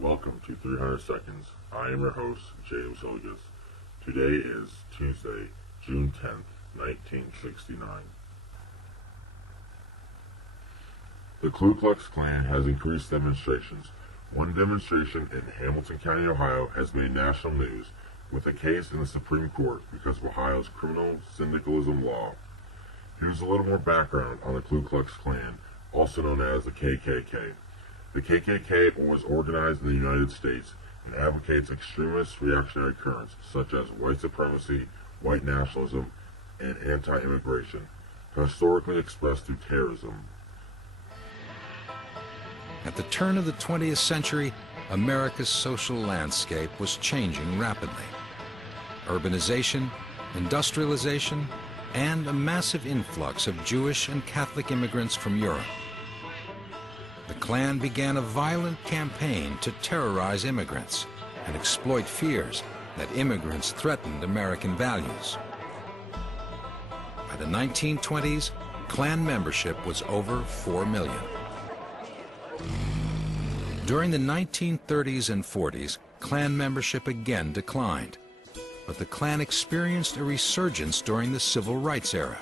Welcome to 300 Seconds. I am your host, James Hilgis. Today is Tuesday, June 10th, 1969. The Ku Klux Klan has increased demonstrations. One demonstration in Hamilton County, Ohio has made national news, with a case in the Supreme Court because of Ohio's criminal syndicalism law. Here's a little more background on the Ku Klux Klan, also known as the KKK. The KKK was organized in the United States and advocates extremist reactionary currents such as white supremacy, white nationalism, and anti-immigration, historically expressed through terrorism. At the turn of the 20th century, America's social landscape was changing rapidly. Urbanization, industrialization, and a massive influx of Jewish and Catholic immigrants from Europe. The Klan began a violent campaign to terrorize immigrants and exploit fears that immigrants threatened American values. By the 1920s, Klan membership was over 4 million. During the 1930s and 40s, Klan membership again declined, but the Klan experienced a resurgence during the Civil Rights era.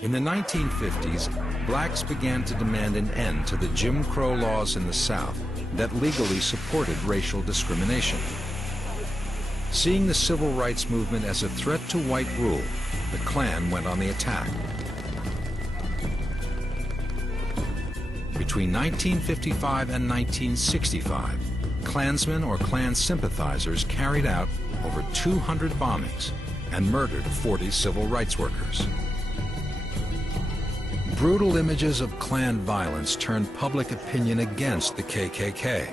In the 1950s, blacks began to demand an end to the Jim Crow laws in the South that legally supported racial discrimination. Seeing the civil rights movement as a threat to white rule, the Klan went on the attack. Between 1955 and 1965, Klansmen or Klan sympathizers carried out over 200 bombings and murdered 40 civil rights workers. Brutal images of Klan violence turned public opinion against the KKK.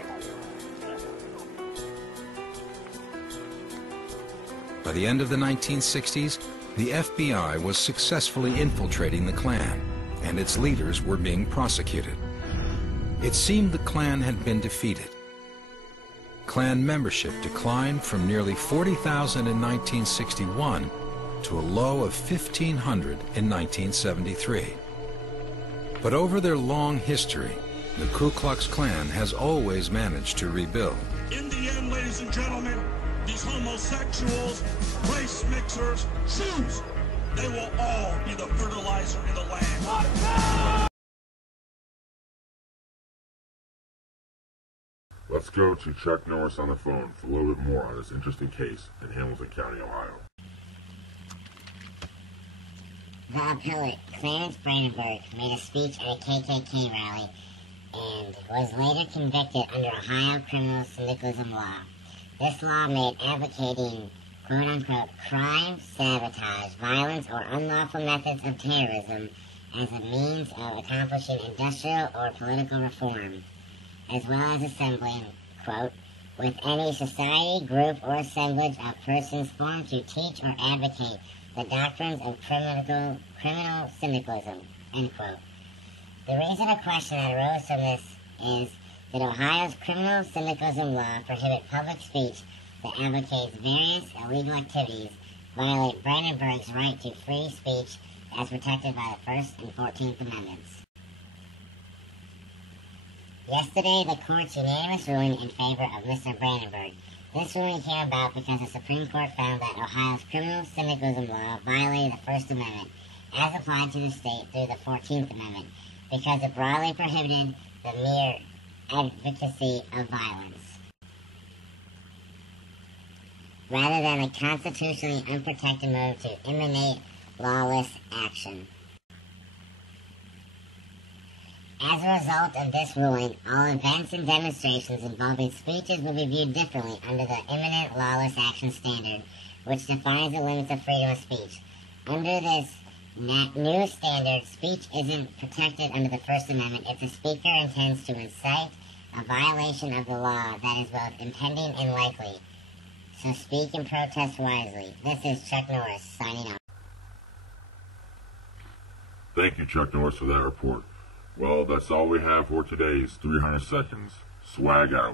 By the end of the 1960s, the FBI was successfully infiltrating the Klan, and its leaders were being prosecuted. It seemed the Klan had been defeated. Klan membership declined from nearly 40,000 in 1961 to a low of 1,500 in 1973. But over their long history, the Ku Klux Klan has always managed to rebuild. In the end, ladies and gentlemen, these homosexuals, race mixers, Jews, they will all be the fertilizer in the land. Let's go to Chuck Norris on the phone for a little bit more on this interesting case in Hamilton County, Ohio. The appellate Clarence Brandenburg made a speech at a KKK rally and was later convicted under Ohio criminal syndicalism law. This law made advocating quote-unquote crime, sabotage, violence, or unlawful methods of terrorism as a means of accomplishing industrial or political reform, as well as assembling, quote, with any society, group, or assemblage of persons formed to teach or advocate the doctrines of criminal syndicalism, end quote. The reason a question that arose from this is that Ohio's criminal syndicalism law prohibits public speech that advocates various illegal activities, violate Brandenburg's right to free speech as protected by the First and 14th Amendments. Yesterday, the court's unanimous ruling in favor of Mr. Brandenburg. This ruling came about because the Supreme Court found that Ohio's criminal syndicalism law violated the First Amendment as applied to the state through the 14th Amendment because it broadly prohibited the mere advocacy of violence, rather than a constitutionally unprotected move to imitate lawless action. As a result of this ruling, all events and demonstrations involving speeches will be viewed differently under the imminent lawless action standard, which defines the limits of freedom of speech. Under this new standard, speech isn't protected under the First Amendment if the speaker intends to incite a violation of the law that is both impending and likely. So speak and protest wisely. This is Chuck Norris, signing off. Thank you, Chuck Norris, for that report. Well, that's all we have for today's 300 Seconds. Swag out.